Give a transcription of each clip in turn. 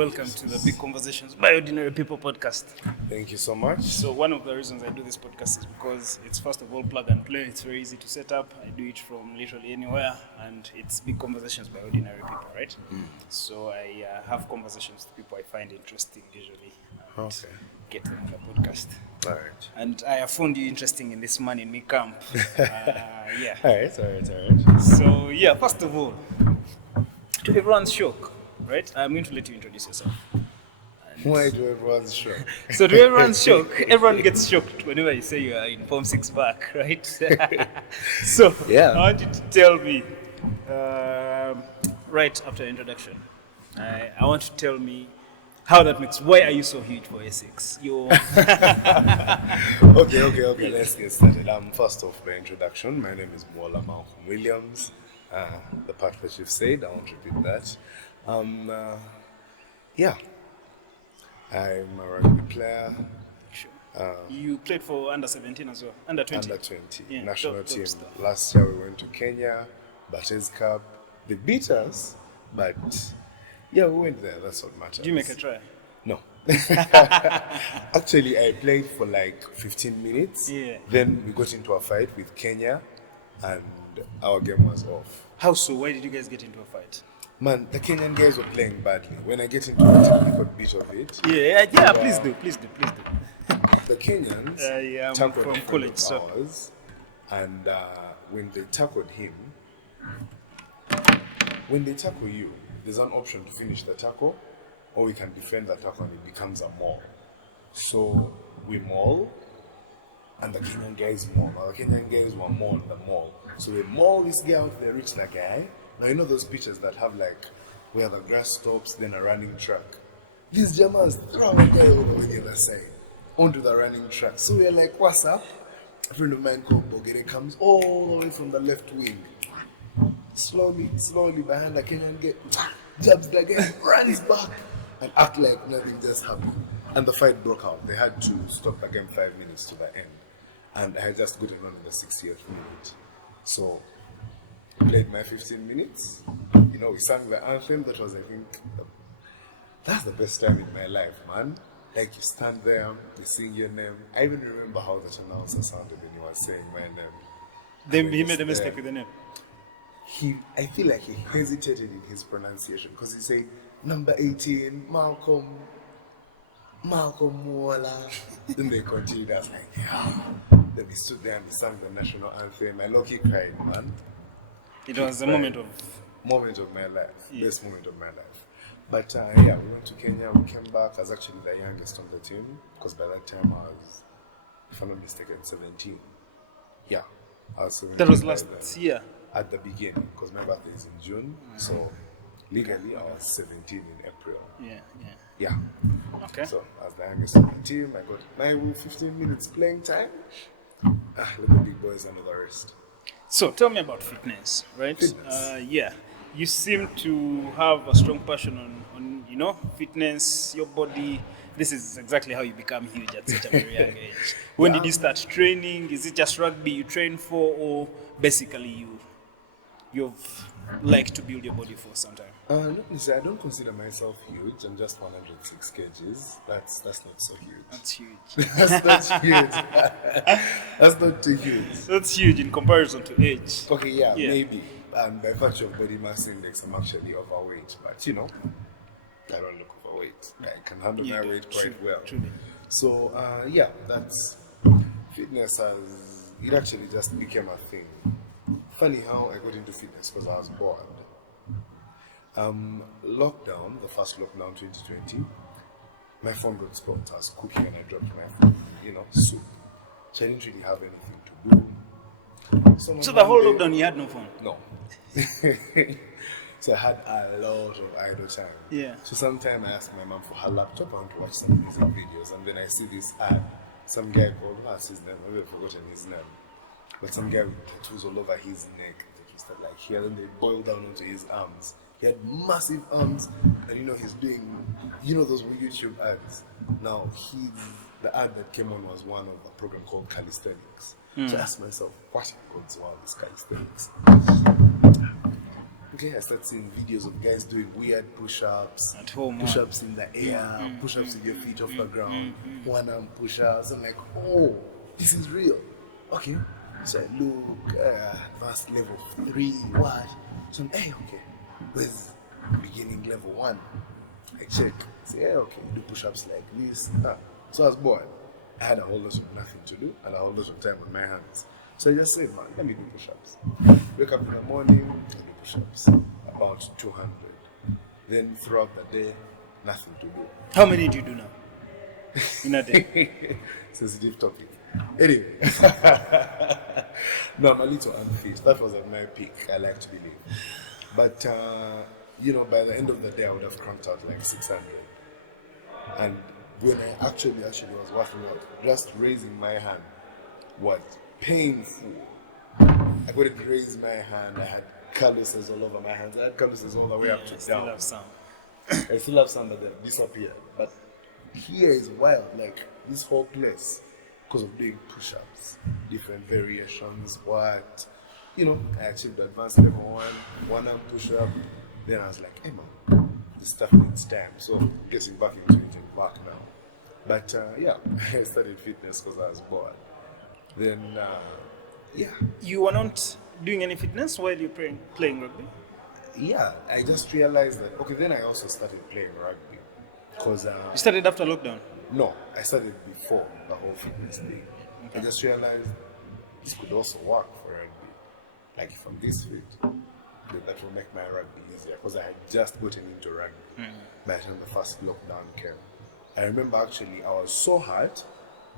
welcome to the Big Conversations by Ordinary People podcast. Thank you so much. So one of the reasons I do this podcast is because it's first of all plug and play. It's very easy to set up. I do it from literally anywhere, and it's Big Conversations by Ordinary People, right? So I have conversations with people I find interesting usually. Okay. Get them on the podcast. All right. And I have found you interesting in this Man in Me camp. Yeah. All right. So yeah, first of all, to everyone's shock, right? I'm going to let you introduce yourself. Why do everyone's shocked? So to everyone's shock, everyone gets shocked whenever you say you are in Form 6 back, right? So Yeah. I want you to tell me, right after introduction, I want you to tell me how that makes, why are you so huge for A6? Okay. Let's get started. First off, my introduction. My name is Malcolm Williams. The part that you've said, I won't repeat that. Yeah. I'm a rugby player. You played for Under-17 as well, Under-20. Under-20 Yeah, national top team. stuff. Last year we went to Kenya, Bates Cup. They beat us, but yeah, we went there. That's what matters. Did you make a try? No. Actually, I played for like 15 minutes. Yeah. Then we got into a fight with Kenya, and our game was off. How so? Why did you guys get into a fight? Man, the Kenyan guys were playing badly. When I get into a technical bit of it, Yeah. Please do. the Kenyans I'm tackled from a friend college, of so. ours, and when they tackled him, when they tackle you, there's an option to finish the tackle, or we can defend the tackle and it becomes a maul. So we maul, and the Kenyan guys maul. Now the Kenyan guys were maul the maul. So we maul this guy out, they reach the guy. Now you know those pictures that have like where the grass stops, then a running track. These Germans throw a guy all the way the other side onto the running track. So we're like, what's up? A friend of mine called Bogere comes all the way from the left wing. Slowly behind the Kenyan guy, jabs the guy, runs back, and act like nothing just happened. And the fight broke out. They had to stop the game 5 minutes to the end. And I had just gotten on in the 60th minute. So I played my 15 minutes. You know, we sang the anthem. That was, I think, that's the best time in my life, man. Like, you stand there, you sing your name. I even remember how that announcer sounded when he was saying my name. Then he made a mistake with the name. I feel like he hesitated in his pronunciation because he said number 18, Malcolm Muwoola. Then they continued. I was like, yeah. Then we stood there and we sang the national anthem. I low-key cried, man. It was a moment of my life, Yeah. best moment of my life. But yeah, we went to Kenya. We came back. I was actually the youngest on the team because by that time I was, if I'm not mistaken, 17. Yeah, I was 17. that was by last then. year. At the beginning, because my birthday is in June, so legally I was 17 in April. Yeah. Okay. So as the youngest on the team, I got my 15 minutes playing time. Look at big boys under the rest. So tell me about fitness, right? Fitness. Yeah. You seem to have a strong passion on fitness, your body. This is exactly how you become huge at such a very young age. When did you start training? Is it just rugby you train for, or basically you've liked to build your body for some time? Let me say, I don't consider myself huge. I'm just 106 kgs. That's not so huge. That's huge. That's not huge. That's not too huge. That's huge in comparison to age. Okay, yeah. Maybe. And by virtue of body mass index, I'm actually overweight. But I don't look overweight. I can handle my weight quite well. Truly. So that's fitness it actually just became a thing. Funny how I got into fitness because I was bored. Lockdown, the first lockdown 2020, my phone got stopped. I was cooking and I dropped my phone, soup. So I didn't really have anything to do. So the whole lockdown you had no phone? No. So I had a lot of idle time. Yeah. So sometimes I ask my mom for her laptop. I want to watch some music videos, and then I see this ad. Some guy called, what's his name? I've forgotten his name. But some guy with tattoos all over his neck. They just like here, and they boil down onto his arms. He had massive arms, and he's doing, those YouTube ads. Now the ad that came on was one of a program called Calisthenics. So I asked myself, what in God's world is calisthenics? okay, I start seeing videos of guys doing weird push-ups. At home, push-ups in the air, push-ups with your feet off the ground, one-arm push-ups. I'm like, oh, this is real. Okay. So I look, advanced level 3, what? So I'm, hey, okay, where's beginning level 1? I check, say, yeah, okay, you do push-ups like this. So I was bored. I had a whole lot of nothing to do and a whole lot of time on my hands. So I just said, man, let me do push-ups. Wake up in the morning, I do push-ups, about 200. Then throughout the day, nothing to do. How many do you do now in a day? Sensitive topic. Anyway, no, I'm a little unfit. That was at my peak, I like to believe. But, by the end of the day, I would have cranked out like 600. And when I actually was working out, just raising my hand was painful. I couldn't raise my hand. I had calluses all over my hands. I had calluses all the way up to I still down. have some. I still have some that have disappeared. But here is wild, like this whole place, because of doing push-ups, different variations, what, I achieved advanced level 1 arm push-up. Then I was like, hey man, this stuff needs time. So getting back into it and back now. But I studied fitness because I was bored. Then, You were not doing any fitness while you were playing rugby? Yeah, I just realized that, okay, then I also started playing rugby. Because, You started after lockdown? no, I started before the whole fitness thing. Okay. I just realized this could also work for rugby. Like if I'm this fit, then that will make my rugby easier. Because I had just gotten into rugby by the time the first lockdown came. I remember actually I was so hurt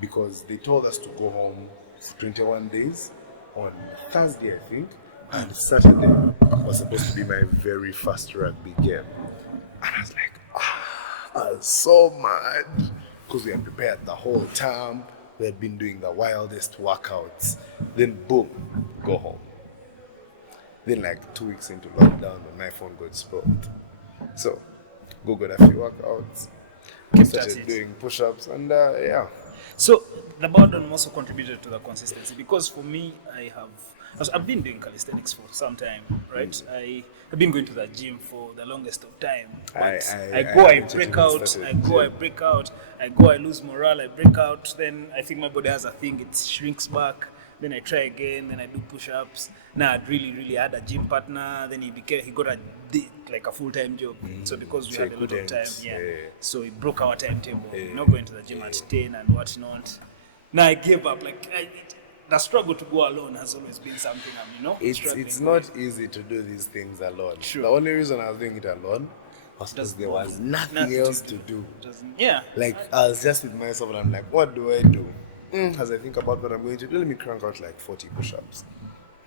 because they told us to go home for 21 days on Thursday, I think, and Saturday was supposed to be my very first rugby game. And I was like, I was so mad because we had prepared the whole time. We had been doing the wildest workouts. Then boom, go home. Then like 2 weeks into lockdown, my phone got spoiled. So, got a few workouts. Started doing push-ups and So the boredom also contributed to the consistency because for me, I've been doing calisthenics for some time, right? I've been going to the gym for the longest of time. But I break out, I lose morale, I break out, then I think my body has a thing, it shrinks back. Then I try again, then I do push-ups. Now I'd really had a gym partner. Then he got a full-time job. So because we had a lot of time, so he broke our timetable. Not going to the gym at 10 and whatnot. Now I gave up. The struggle to go alone has always been something It's not easy to do these things alone. True. The only reason I was doing it alone was because there was nothing else to do. Like I was just with myself and I'm like, what do I do? As I think about what I'm going to do, let me crank out like 40 push-ups.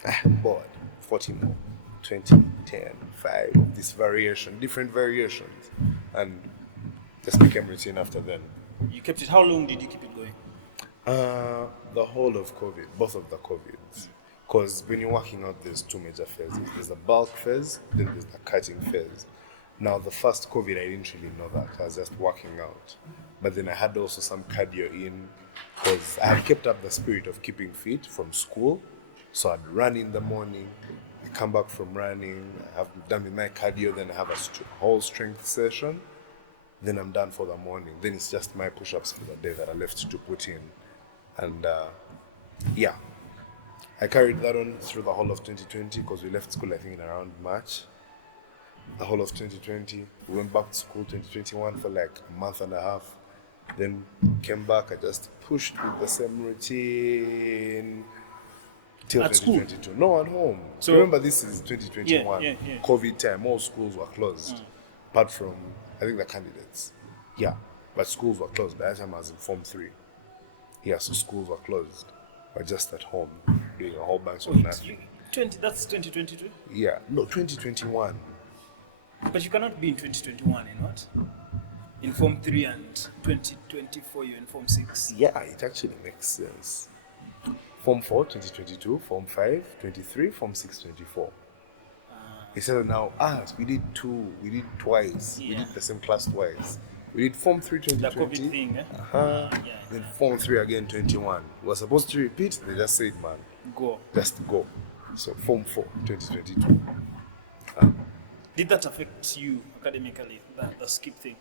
I'm bored. 40 more. 20, 10, 5, different variations. And just became routine after then. You kept it, how long did you keep it going? The whole of COVID, both of the COVIDs. Because when you're working out, there's two major phases. There's the bulk phase, then there's the cutting phase. Now, the first COVID, I didn't really know that. I was just working out. But then I had also some cardio in, because I had kept up the spirit of keeping fit from school. So I'd run in the morning, I come back from running, I've done with my cardio, then I have a whole strength session. Then I'm done for the morning. Then it's just my push-ups for the day that I left to put in. And I carried that on through the whole of 2020 because we left school, I think, in around March. The whole of 2020. We went back to school 2021 for like a month and a half. Then came back, I just pushed with the same routine till at 2022. School? No, at home. So, remember, this is 2021. Yeah. COVID time, all schools were closed. Apart from, I think, the candidates. Yeah, but schools were closed. By that time I was in Form 3. Yeah, so schools were closed. We're just at home doing a whole bunch of nothing. That's 2022? Yeah, no, 2021. But you cannot be in 2021 in what? In Form 3 and 2024 you're in Form 6. Yeah, it actually makes sense. Form 4, 2022, Form 5, 23, Form 6, 24. He said now, we did twice. Yeah. We did the same class twice. We did Form 3, 2020. The COVID thing, Then Form 3 again, 21. We were supposed to repeat, they just said, man, Go. just go. So Form 4, 2022. Did that affect you academically, the skip thing?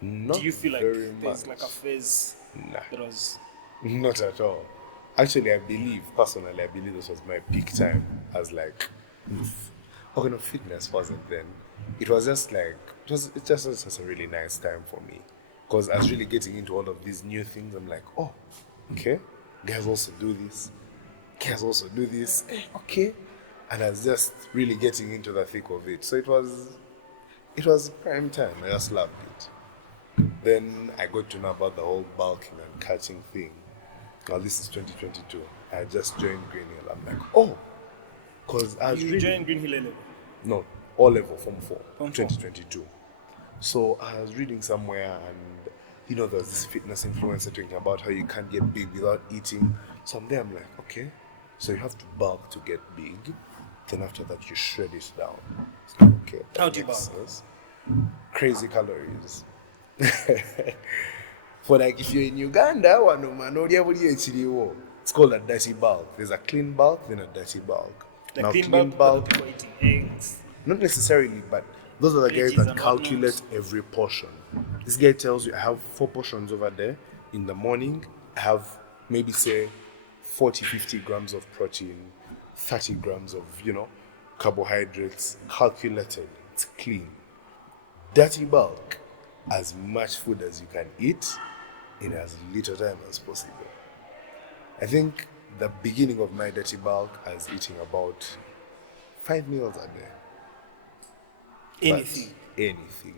Not Do you feel like very there's much. like a phase Nah. that was... Not at all. Actually, personally, I believe this was my peak time as like, fitness wasn't then. It was just like, it just was just a really nice time for me. Because I was really getting into all of these new things. I'm like, oh, okay, guys also do this. Guys also do this. Okay. And I was just really getting into the thick of it. So it was prime time. I just loved it. Then I got to know about the whole bulking and catching thing. Now this is 2022. I just joined Green Hill. I'm like, oh, because I was You joined Green Hill level? No, all level, Form 4, Form 4. 2022. So I was reading somewhere and, there's this fitness influencer talking about how you can't get big without eating. So I'm there, I'm like, okay, so you have to bulk to get big. Then after that, you shred it down. So, okay. How do you bulk? Sense. Crazy calories. For like, if you're in Uganda, it's called a dirty bulk. There's a clean bulk, then a dirty bulk. The Now, clean bulk, people eating eggs. not necessarily, but those are the guys Veggies that and calculate whatnot. every portion. This guy tells you, I have 4 portions over there. In the morning, I have maybe say 40, 50 grams of protein, 30 grams of, carbohydrates, calculated. It's clean. Dirty bulk, as much food as you can eat in as little time as possible. I think the beginning of my dirty bulk, I was eating about 5 meals a day. Anything. But anything.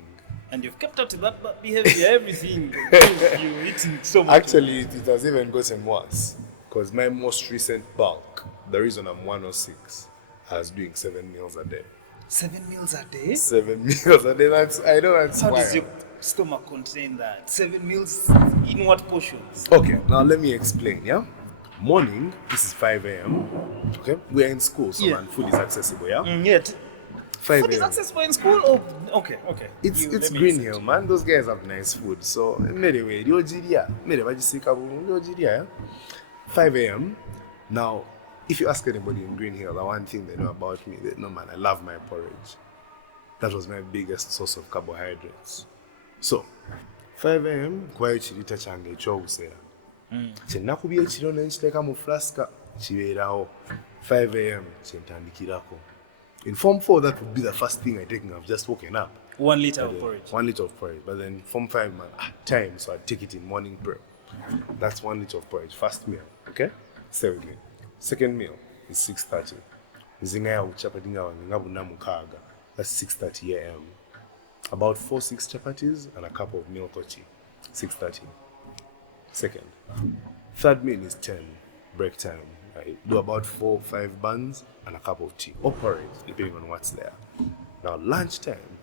And you've kept up to that behavior, everything. You're eating so much. Actually, it has even gotten worse. Because my most recent bulk, the reason I'm 106, I was doing 7 meals a day. 7 meals a day? 7 meals a day, that's How wild. does your stomach contain that? 7 meals in what portions? Okay, now let me explain, yeah? Morning, this is 5 a.m. Okay, we are in school, so Yeah. man, food is accessible, yeah? Yet. 5 Food is a.m. accessible in school? Oh, okay. It's Let me Green accept Hill, you. man. Those guys have nice food. So, anyway, yeah. 5 a.m. Now, if you ask anybody in Green Hill, the one thing they know about me, they know, man, I love my porridge. That was my biggest source of carbohydrates. So, 5 a.m. kwayo chirita change ekyobusera. Kyenakubya ekiro ne nkiteeka mu flaska kibeerawo. 5 a.m. kyentandikirako. In Form 4, that would be the first thing I take. I've just woken up. 1 liter of porridge. 1 liter of porridge. But then Form 5, man, time, so I take it in morning prep. That's 1 liter of porridge. First meal, okay? 7 meal. Second meal is 6:30. Zingaya uchapati ngabuna mukaga. That's 6:30 a.m. About 4-6 chapatis and a cup of milk or tea. 6:30. Second. Third meal is 10. Break time. I do about 4-5 buns and a cup of tea or porridge, depending on what's there. Now lunchtime,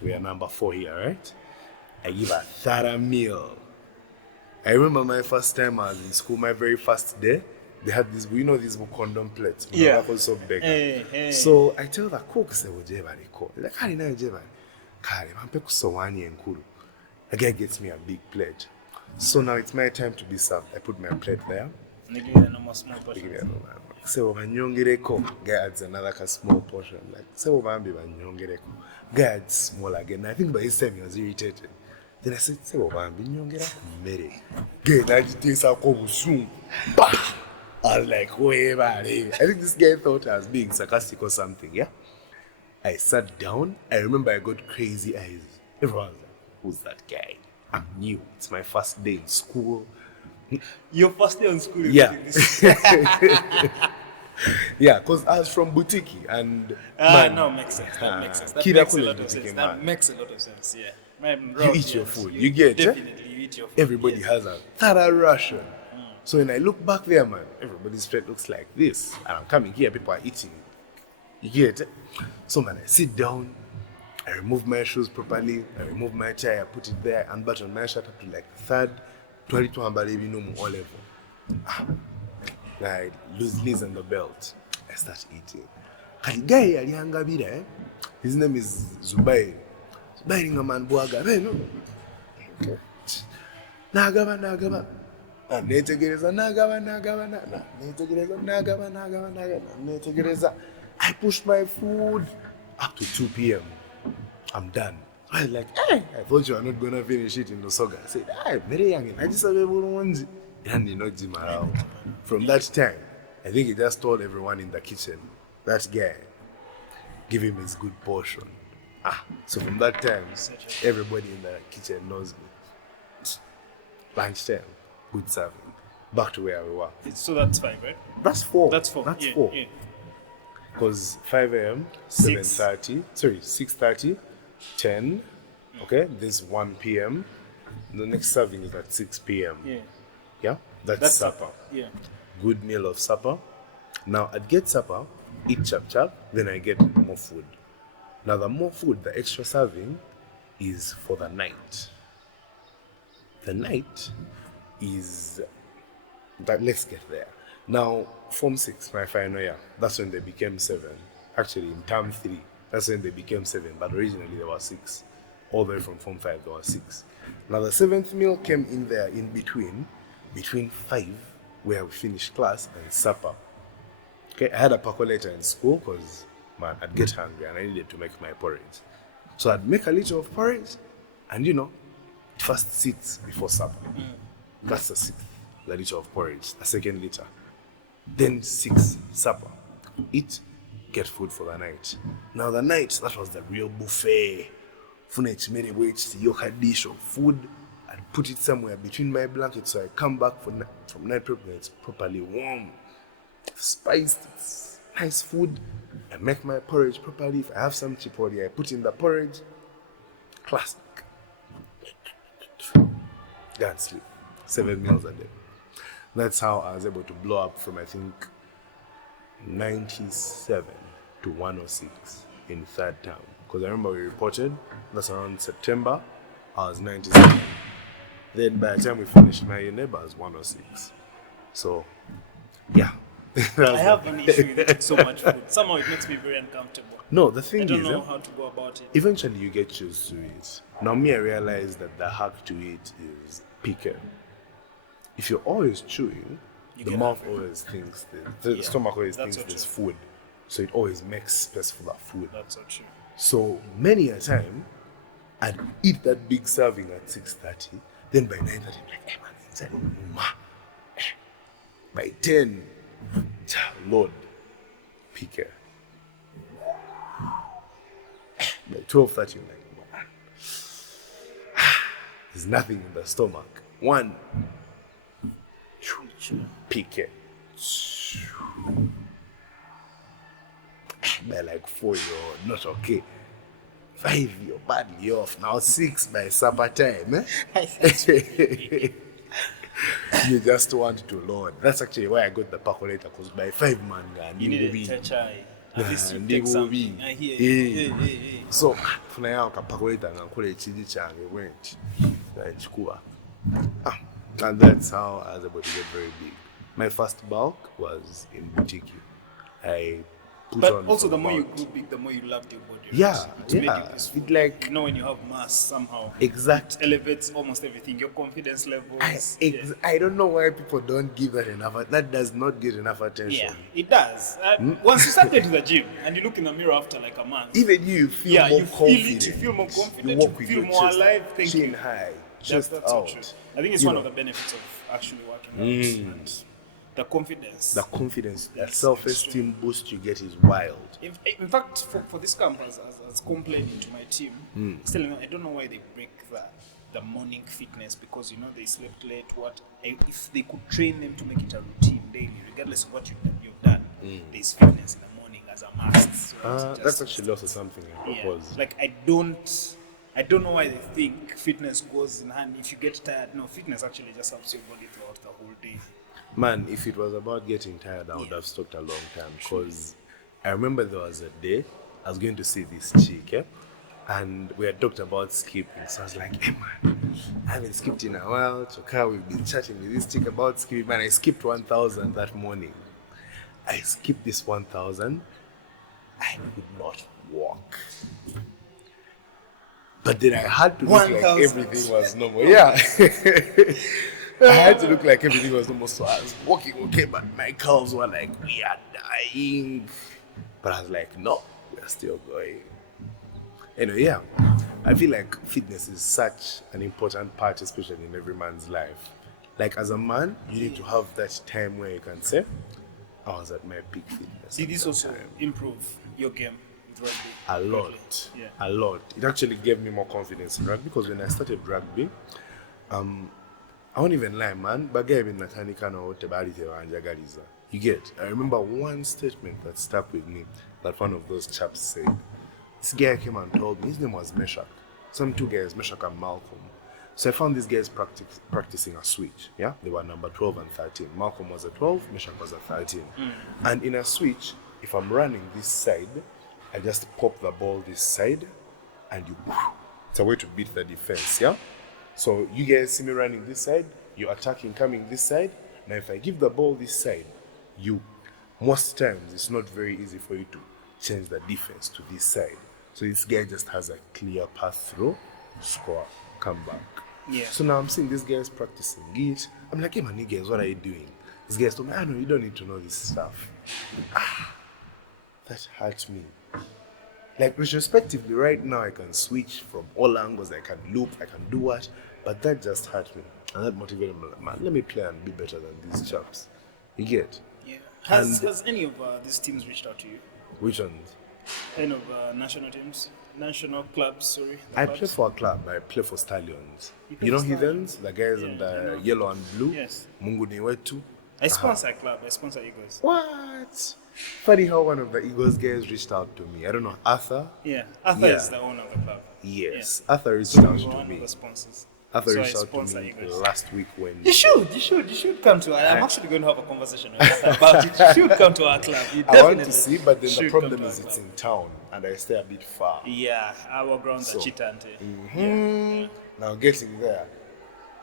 we are number 4 here, right? I give a thorough meal. I remember my first time I was in school, my very first day, they had these, these condom plates. Yeah. That was so big. Hey. So I tell the cook, say, like, Kali na jebari. Kali, mampe kusowani enkulu. The guy gets me a big plate. So now it's my time to be served. I put my plate there. Give you a normal small portion. So banyongereko, guy adds another small portion. Like, so bambi banyongereko. Guy adds small again. I think by his time he was irritated. Then I said, so bambi nyongera kumere. Guy najitesa ko busungu. I was like, wait, man. I think this guy thought I was being sarcastic or something, yeah? I sat down. I remember I got crazy eyes. Everyone was like, who's that guy? I'm new. It's my first day in school. Your first day on school? Yeah. Yeah, because I was from Boutique and... no, makes sense. That makes sense. That makes a lot of sense, yeah. Man, you eat your food. You get it? Definitely, you eat your food. Everybody has a thorough ration. So when I look back there, man, everybody's plate looks like this. And I'm coming here, people are eating. You get it? So man, I sit down, I remove my shoes properly, I remove my tie, I put it there, unbutton my shirt up to like the third, 22 all level. I lose knees on the belt. I start eating. Kali guy aliyangabira, his name is Zubair. Zubair nga man bwaga, no. Okay. Nagaba. Netegereza. I pushed my food. up to 2 p.m. I'm done. I was like, hey, I thought you were not gonna finish it in Osoga. I said, hey, very young, I just have everyone. And you know, Jim around. From that time, I think he just told everyone in the kitchen, that guy, give him his good portion. So from that time, everybody in the kitchen knows me. Lunchtime, good serving. Back to where we were. So that's 5, right? That's 4. That's 4. That's Yeah, 4. yeah. Because 5 a.m., 7:30, 6:30, 10, okay, this 1 p.m. The next serving is at 6 p.m. Yeah. Yeah? That's supper. Yeah. Good meal of supper. Now, I'd get supper, eat chap, then I get more food. Now, the more food, the extra serving, is for the night. The night is... But let's get there. Now, Form 6, my final year, that's when they became 7. Actually, in Term 3, that's when they became 7, but originally there were 6. All the way from Form 5, there were 6. Now, the 7th meal came in there in between 5, where we finished class, and supper. Okay, I had a percolator in school because, man, I'd get hungry and I needed to make my porridge. So I'd make a liter of porridge, and it first sits before supper. That's the 6th, the liter of porridge, the 2nd liter. Then 6, supper. Eat, get food for the night. Now the night, that was the real buffet. Funech made a way to yoke a dish of food and put it somewhere between my blankets so I come back from night prep when it's properly warm. Spiced, it's nice food. I make my porridge properly. If I have some chipori, I put in the porridge. Classic. Go and sleep. 7 meals a day. That's how I was able to blow up from, I think, 97 to 106 in 3rd term. Because I remember we reported, that's around September, I was 97. Then by the time we finished my neighbor, I was 106. So, yeah. I have an issue with eating so much food. Somehow it makes me very uncomfortable. No, the thing I is, don't know how to go about it. eventually you get used to it. Now, me, I realized that the hack to it is picker. If you're always chewing, the mouth always thinks, the stomach always thinks there's food. So it always makes space for that food. That's so true. So many a time, I'd eat that big serving at 6:30, then by 9:30, I'm like, hey man, inside ma. By 10, Lord, picker. By 12:30, I'm like, man, there's nothing in the stomach. 1, picker. By like 4, you're not okay. 5, you're badly off. Now 6 by supper time. You just want to load. That's actually why I got the percolator, because by 5 man, you need a chai. At least you take something. I hear you. So, funaya percolator ngakole chidi change went. And that's how I was able to get very big. My first bulk was in boutique. I put on. But also, the more you about- grew big, the more you loved your body. Yeah, It made yeah. you peaceful. It like when you have mass somehow, exactly. it elevates almost everything. Your confidence levels. I don't know why people don't give that enough. That does not get enough attention. Yeah, it does. Once you start going to the gym and you look in the mirror after like a month, Even you feel more you confident. feel it. You feel more confident. You You, walk with feel your more chest alive. Thank chin you. high, That's chest so out. true. I think it's You one know. of the benefits of actually working out. And the confidence. The confidence, the That's self-esteem boost you get is wild. In fact, for this camp, as complaining to my team, still, I don't know why they break the morning fitness, because they slept late. If they could train them to make it a routine daily, regardless of what you've done, there's fitness in the morning as a must. So That's actually also something I propose. Like I don't know why they think fitness goes in hand. If you get tired, no, fitness actually just helps your body throughout the whole day. Man, if it was about getting tired, I would have stopped a long time, because I remember there was a day I was going to see this chick, and we had talked about skipping. So I was like, hey man, I haven't skipped in a while. Choka, we've been chatting with this chick about skipping. Man, I skipped 1,000 that morning. I skipped this 1,000. I could not walk. But then I had to look like 1,000. everything was normal. Yeah. I had to look like everything was normal, so I was walking okay, but my calves were like, we are dying. But I was like, no, we're still going. Anyway, yeah, I feel like fitness is such an important part, especially in every man's life. Like as a man, you need to have that time where you can say, I was at my peak fitness. Did at this that also time. improve your game with rugby? A greatly? lot, Yeah. a lot. It actually gave me more confidence in rugby because when I started rugby, I won't even lie, man. But I been You get. I remember one statement that stuck with me that one of those chaps said. This guy came and told me his name was Meshach. Some two guys, Meshach and Malcolm. So I found these guys practicing a switch. Yeah, they were number 12 and 13. Malcolm was a 12, Meshach was a 13. And in a switch, if I'm running this side, I just pop the ball this side, and you. It's a way to beat the defense. Yeah. So you guys see me running this side, you're attacking coming this side. Now if I give the ball this side, most times it's not very easy for you to change the defense to this side. So this guy just has a clear path through, score, come back. Yeah. So now I'm seeing these guys practicing it. I'm like, hey man, you guys, what are you doing? These guys told me, no, you don't need to know this stuff. That hurt me. Like retrospectively, right now I can switch from all angles, I can loop, I can do what, but that just hurt me. And that motivated me, like, man, let me play and be better than these chaps. You get? Yeah. Has any of these teams reached out to you? Which ones? Any of national teams? National clubs, sorry. I play for a club, I play for Stallions. play You know for Heathens? The guys Yeah, in I the know. yellow and blue? Yes. Mungu ni wetu. I sponsor a club. I sponsor Eagles. What? Funny how one of the Eagles guys reached out to me. I don't know, Arthur? Yeah. Arthur Yeah. is the owner of the club. Yes. Yeah. Arthur reached So out he's to one me. of the sponsors. Arthur So I reached out to sponsor me Eagles. last week when You should come to. I'm actually going to have a conversation with Arthur about it. You should come to our club. You I want definitely to see, but then the should come problem to is our it's club. in town and I stay a bit far. Yeah, our grounds So, are Chitante. Now getting there,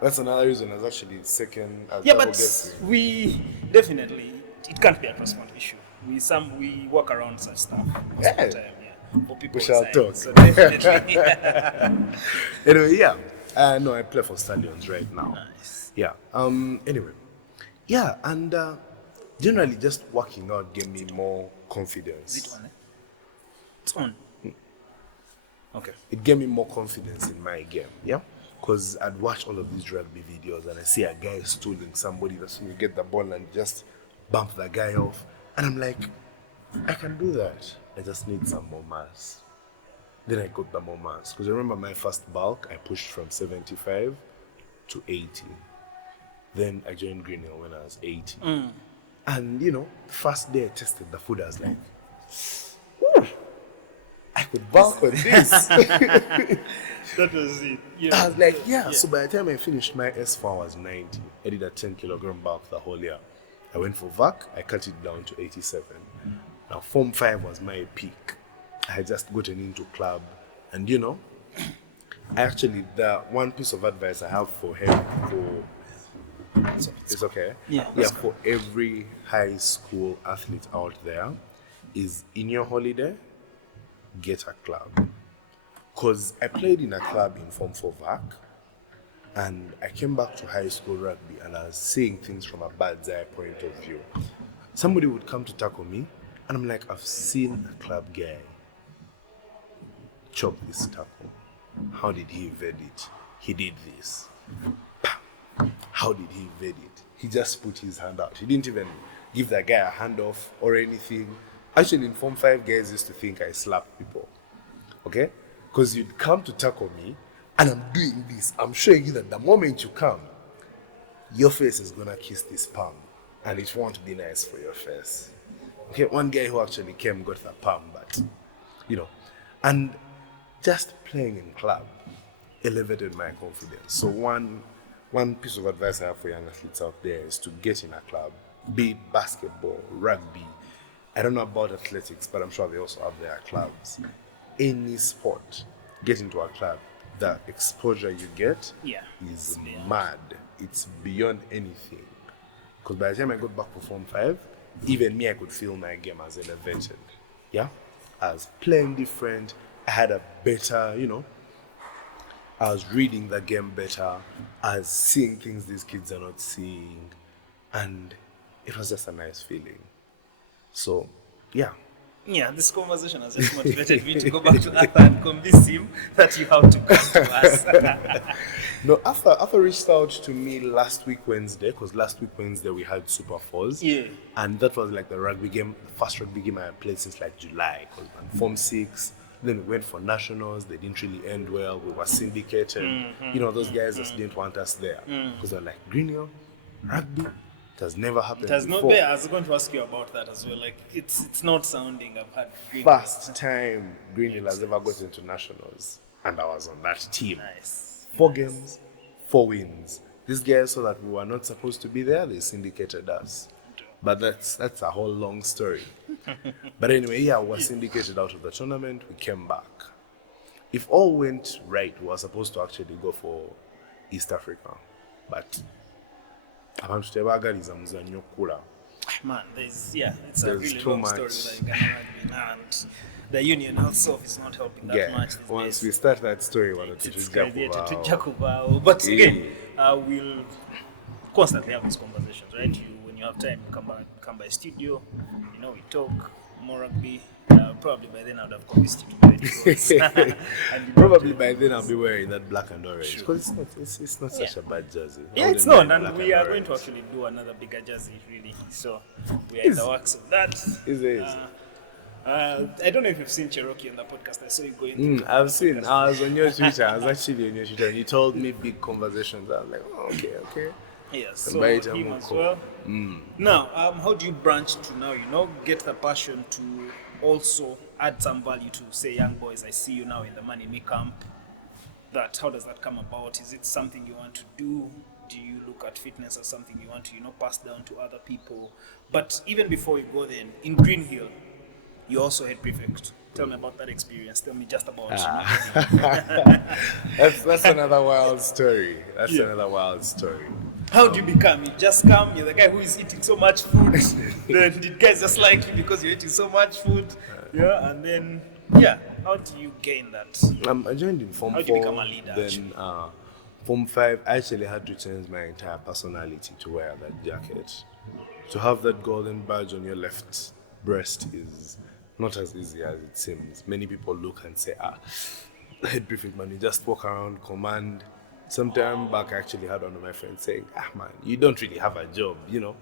that's another reason I was actually second. Yeah, double but guessing. we definitely it can't be a cross-country issue. We work around such stuff most of Yeah. the time. Yeah, for people We shall inside. talk. So definitely. Anyway, yeah. No, I play for Stallions right now. Nice. Yeah. Anyway, yeah, and generally just working out gave me more confidence. Is it on? It's on. Okay. It gave me more confidence in my game, yeah? Because I'd watch all of these rugby videos and I see a guy stooling somebody, that's when you get the ball and just bump the guy off. And I'm like, I can do that. I just need some more mass. Then I got the more mass. Because I remember my first bulk, I pushed from 75 to 80. Then I joined Green Hill when I was 80. And the first day I tested the food, I was like, ooh, I could bulk on this. That was it. Yeah. I was like, yeah. So by the time I finished my S4, I was 90. I did a 10 kilogram bulk the whole year. I went for VAC, I cut it down to 87. Now, Form 5 was my peak. I had just gotten into club. And the one piece of advice I have for him, it's okay? Yeah. For every high school athlete out there, is in your holiday, get a club. Because I played in a club in Form 4 VAC, and I came back to high school rugby and I was seeing things from a bird's eye point of view. Somebody would come to tackle me, and I'm like, I've seen a club guy chop this tackle. How did he evade it? He did this. Bam. How did he evade it? He just put his hand out. He didn't even give that guy a handoff or anything. Actually, in Form 5, guys used to think I slapped people. Okay? Because you'd come to tackle me, and I'm doing this. I'm showing you that the moment you come, your face is gonna kiss this palm, and it won't be nice for your face. Okay, one guy who actually came got the palm, but and just playing in club elevated my confidence. So one piece of advice I have for young athletes out there is to get in a club, be it basketball, rugby. I don't know about athletics, but I'm sure they also have their clubs. Any sport, get into a club. The exposure you get is mad. It's beyond anything. Because by the time I got back to Form 5, even me, I could feel my game as elevated. Yeah? I was playing different. I had a better, I was reading the game better. I was seeing things these kids are not seeing. And it was just a nice feeling. So, yeah. Yeah, this conversation has just motivated me to go back to Arthur and convince him that you have to come to us. No, Arthur reached out to me last week Wednesday, because last week Wednesday we had Super Fours. Yeah. And that was like the rugby game, the first rugby game I had played since like July, because Form 6. Then we went for nationals. They didn't really end well. We were syndicated. Those guys just didn't want us there. Because they're like, Green Hill, rugby, it has never happened It has before. not been. I was going to ask you about that as well. Like, it's not sounding. I've had First time Green Hill has ever got into nationals. And I was on that team. Nice. 4 games, 4 wins. These guys saw that we were not supposed to be there. They syndicated us. But that's a whole long story. But anyway, we were syndicated out of the tournament. We came back. If all went right, we were supposed to actually go for East Africa. But abantu tebaagaliza muzannyo okukula. Man, it's a There's really too long much. story with the Uganda Rugby, and the union itself is not helping that much these Once days. we start that story, It's graduated to Jakubao. But again, we'll constantly have these conversations, right? When you have time, come by studio. We talk more rugby. Probably by then I would have convinced you to be ready. Probably by then I'll be wearing that black and orange, because it's not such a bad jersey. Yeah, it's not, and we are going to actually do another bigger jersey, really. So we are in the works of that. I don't know if you've seen Cherokee on the podcast. I saw you going through. I've seen. I was on your Twitter. I was actually on your Twitter, and you told me big conversations. I was like, oh, okay. Yes, so him as well. Now, how do you branch to now, get the passion to also add some value to, say, young boys? I see you now in the Man in Me camp. How does that come about? Is it something you want to do? Do you look at fitness as something you want to, pass down to other people? But even before you go there, in Green Hill, you also Head Prefect. Tell me about that experience. Tell me just about That's another wild story. Another wild story. How do you become? You just come, you're the guy who is eating so much food. Then the guys just like you because you're eating so much food. And then, how do you gain that? I joined in Form 4. How do you become a leader? Then Form 5, I actually had to change my entire personality to wear that jacket. To have that golden badge on your left breast is not as easy as it seems. Many people look and say, Head Prefect, man, you just walk around, command. Some time back, I actually had one of my friends saying, man, you don't really have a job, Your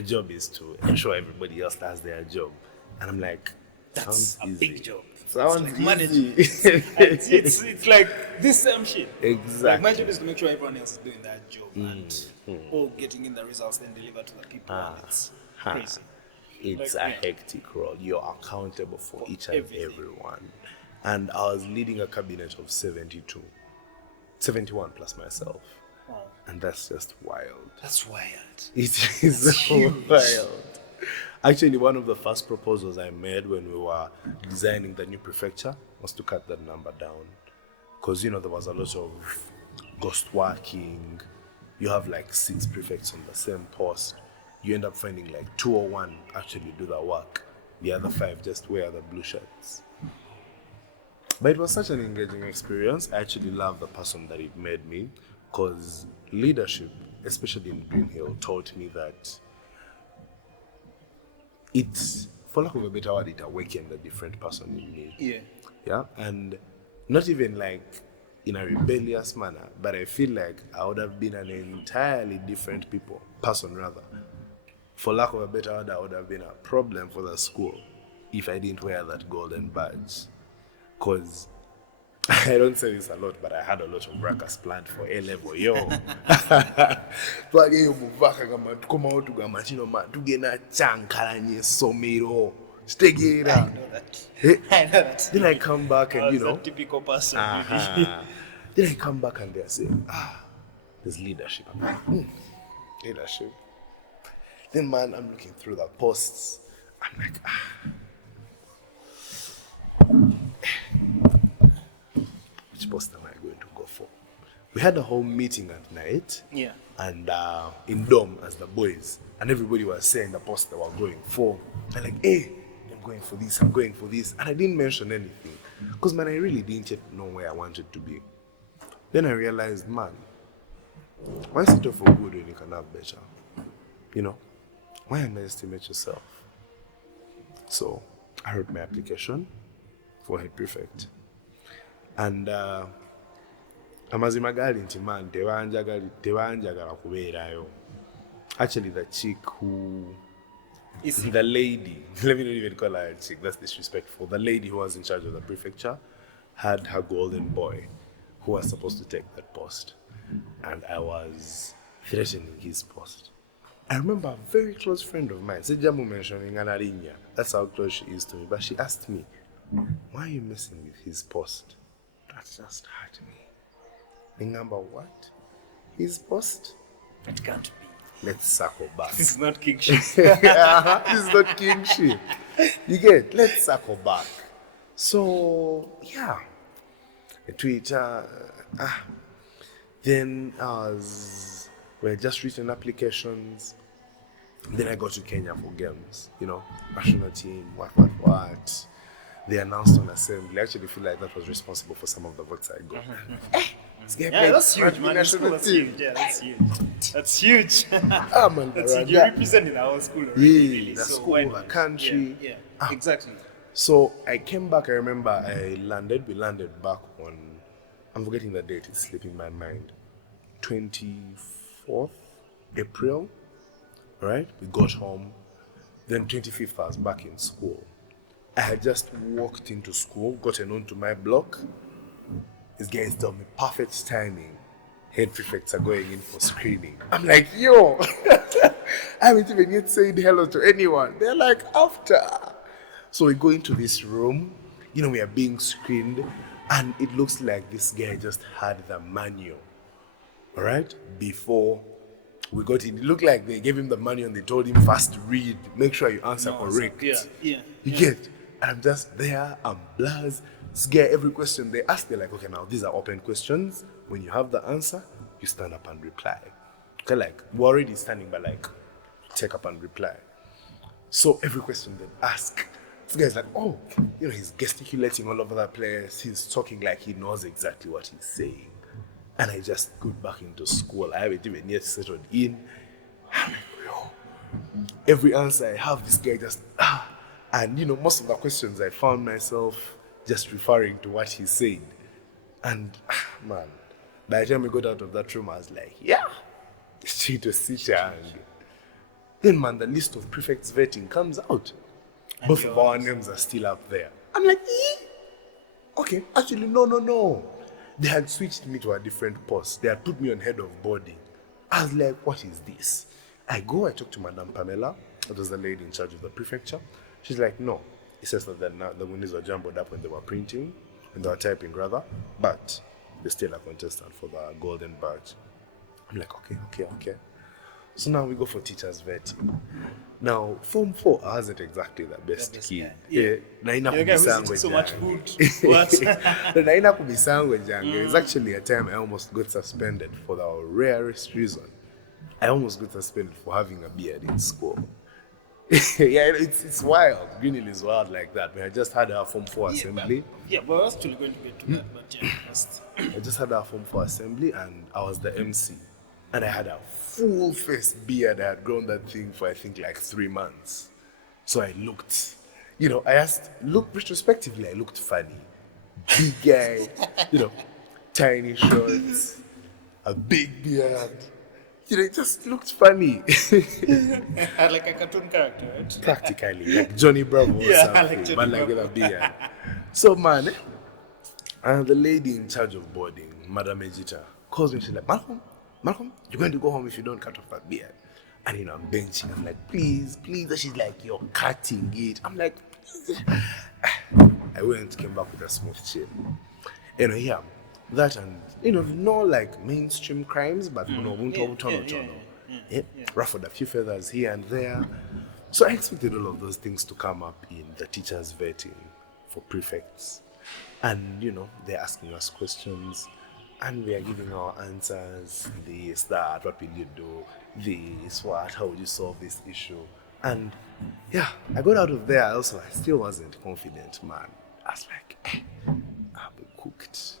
job is to ensure everybody else does their job. And I'm like, that's a easy. big job. Sounds like easy. Managing. it's like this same shit. Exactly. Like my job is to make sure everyone else is doing that job and all getting in the results then deliver to the people. And it's crazy. It's a hectic role. You're accountable for each and everyone. And I was leading a cabinet of 71 plus myself. Wow. And that's just wild. That's wild. It is so wild. Actually, one of the first proposals I made when we were designing the new prefecture was to cut that number down. Because, there was a lot of ghost working. You have like 6 prefects on the same post. You end up finding like 2 or 1 actually do the work. The other 5 just wear the blue shirts. But it was such an engaging experience. I actually love the person that it made me, because leadership, especially in Green Hill, taught me that it's, for lack of a better word, it awakened a different person in me. Yeah, and not even like in a rebellious manner, but I feel like I would have been an entirely different person. For lack of a better word, I would have been a problem for the school if I didn't wear that golden badge. Because I don't say this a lot, but I had a lot of brackets planned for A-level, But you muvaka come out to Gamatino man to get a chankalanye somero. I know that. Then I come back and a typical person. Then I come back and they're saying, there's leadership. I'm like, leadership. Then man, I'm looking through the posts. I'm like, which post am I going to go for? We had a whole meeting at night. Yeah. And in Dom as the boys. And everybody was saying the post they were going for. I'm like, hey, I'm going for this. And I didn't mention anything. Because, man, I really didn't yet know where I wanted to be. Then I realized, man, why settle for good when you can have better? Why underestimate yourself? So I wrote my application for Head Prefect. And amazima gali nti man tebanjagala kubeerayo. Actually, the chick who is the lady, let me not even call her a chick, that's disrespectful. The lady who was in charge of the prefecture had her golden boy who was supposed to take that post. And I was threatening his post. I remember a very close friend of mine, Sejamu mentioning Anarinya. That's how close she is to me. But she asked me, why are you messing with his post? That just hurt me. Remember what? His post? It can't be. Let's circle back. This is not kingship. This is not kingship. You get? Let's circle back. So, yeah. A Twitter. Then we're just written applications. Then I got to Kenya for games. National team, what. They announced on assembly. I actually feel like that was responsible for some of the votes I got. Yeah, that's huge, man. That's huge. Yeah, that's huge. That's huge. Man, that's huge. You're representing our school already. Yeah, the school, the country. Yeah, exactly. So I came back. I remember we landed back on, I'm forgetting the date, it's slipping my mind, 24th April, right? We got home. Then 25th I was back in school. I had just walked into school, gotten onto my block. These guys tell me perfect timing. Head prefects are going in for screening. I'm like, yo, I haven't even yet said hello to anyone. They're like, after. So we go into this room, we are being screened, and it looks like this guy just had the manual, all right? Before we got in, it looked like they gave him the manual and they told him first read, make sure you answer correct. Yeah. You get? And I'm just there, I'm blessed. This guy, every question they ask, they're like, okay, now these are open questions. When you have the answer, you stand up and reply. Okay, like, we're already standing, but like, take up and reply. So every question they ask, this guy's like, oh, he's gesticulating all over the place. He's talking like he knows exactly what he's saying. And I just go back into school. I haven't even yet settled in. I'm like, yo, every answer I have, this guy just, And, most of the questions I found myself just referring to what he said. And, man, by the time we got out of that room, I was like, yeah, straight to Sicha. Then, man, the list of prefects vetting comes out. And both of our names are still up there. I'm like, okay, actually, no. They had switched me to a different post. They had put me on head of boarding. I was like, what is this? I talk to Madame Pamela, that was the lady in charge of the prefecture. She's like, no. It says that the windows were jumbled up when they were printing, when they were typing rather, but they're still a contestant for the golden badge. I'm like, okay. So now we go for teachers vetting. Now, Form 4 wasn't exactly the best kid. Yeah. Naina kubisango so much food. What? Naina kubisango jange. It's actually a time I almost got suspended for the rarest reason. I almost got suspended for having a beard in school. Yeah, it's wild. Greenhill is wild like that. We had just had our Form 4 assembly. We're actually going to get to that, but first. I just had our Form 4 assembly and I was the MC. And I had a full face beard. I had grown that thing for I think like 3 months. So I looked, look retrospectively, I looked funny. Big guy, tiny shorts, a big beard. It just looked funny. Like a cartoon character, right? Practically, like Johnny Bravo or something, but like with a beard. So man, the lady in charge of boarding, Madam Ejita, calls me. She's like, Malcolm, you're going to go home if you don't cut off that beard. And I'm benching. I'm like, please. And she's like, you're cutting it. I'm like, I went, came back with a smooth chill. That and no like mainstream crimes, but ruffled a few feathers here and there. So I expected all of those things to come up in the teachers' vetting for prefects. And they're asking us questions and we are giving our answers, this, that, what will you do, this, what, how would you solve this issue? And I got out of there also, I still wasn't confident, man. I was like, I'll be cooked.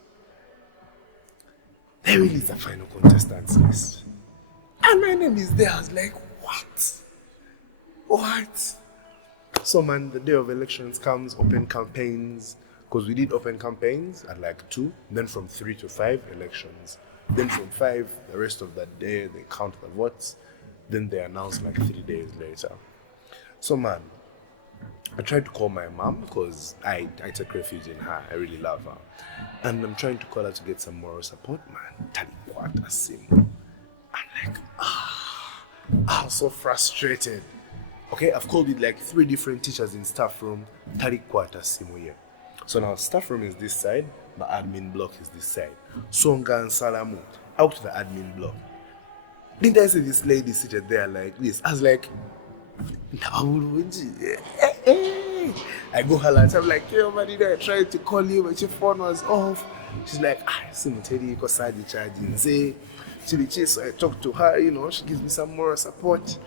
There really is a final contestants list. And my name is there. I was like, what? So man, the day of elections comes, open campaigns, because we did open campaigns at like 2, then from 3 to 5 elections. Then from 5, the rest of that day, they count the votes. Then they announce like 3 days later. So man, I tried to call my mom because I take refuge in her. I really love her. And I'm trying to call her to get some moral support, man. Talikwata simu. I'm like, I was so frustrated. Okay, I've called with like 3 different teachers in staff room. Talikwata simu here. So now staff room is this side, the admin block is this side. Songa and Salamu, out to the admin block. Didn't I see this lady seated there like this? I was like, I go her lunch. I'm like, yo, man, I tried to call you, but your phone was off. She's like, Simuteri Kosaji charging. So I talked to her, she gives me some moral support.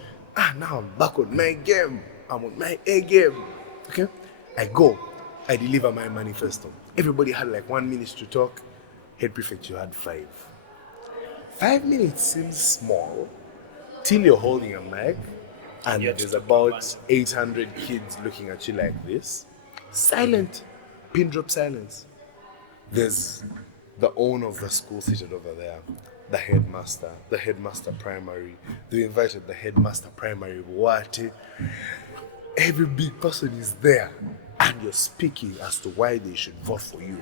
Now I'm back on my game. I'm on my A game. Okay? I go. I deliver my manifesto. Everybody had like 1 minute to talk. Head Prefect, you had 5. 5 minutes seems small till you're holding a mic and there's about 800 kids looking at you like this. Silent. Pin drop silence. There's the owner of the school seated over there. The headmaster primary. They invited the headmaster primary. What? Every big person is there. And you're speaking as to why they should vote for you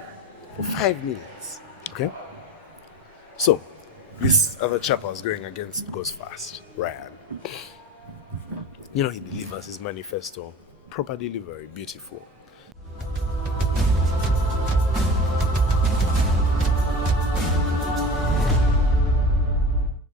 for 5 minutes. Okay? So, this other chap I was going against goes fast, Ryan. He delivers his manifesto. Proper delivery, beautiful.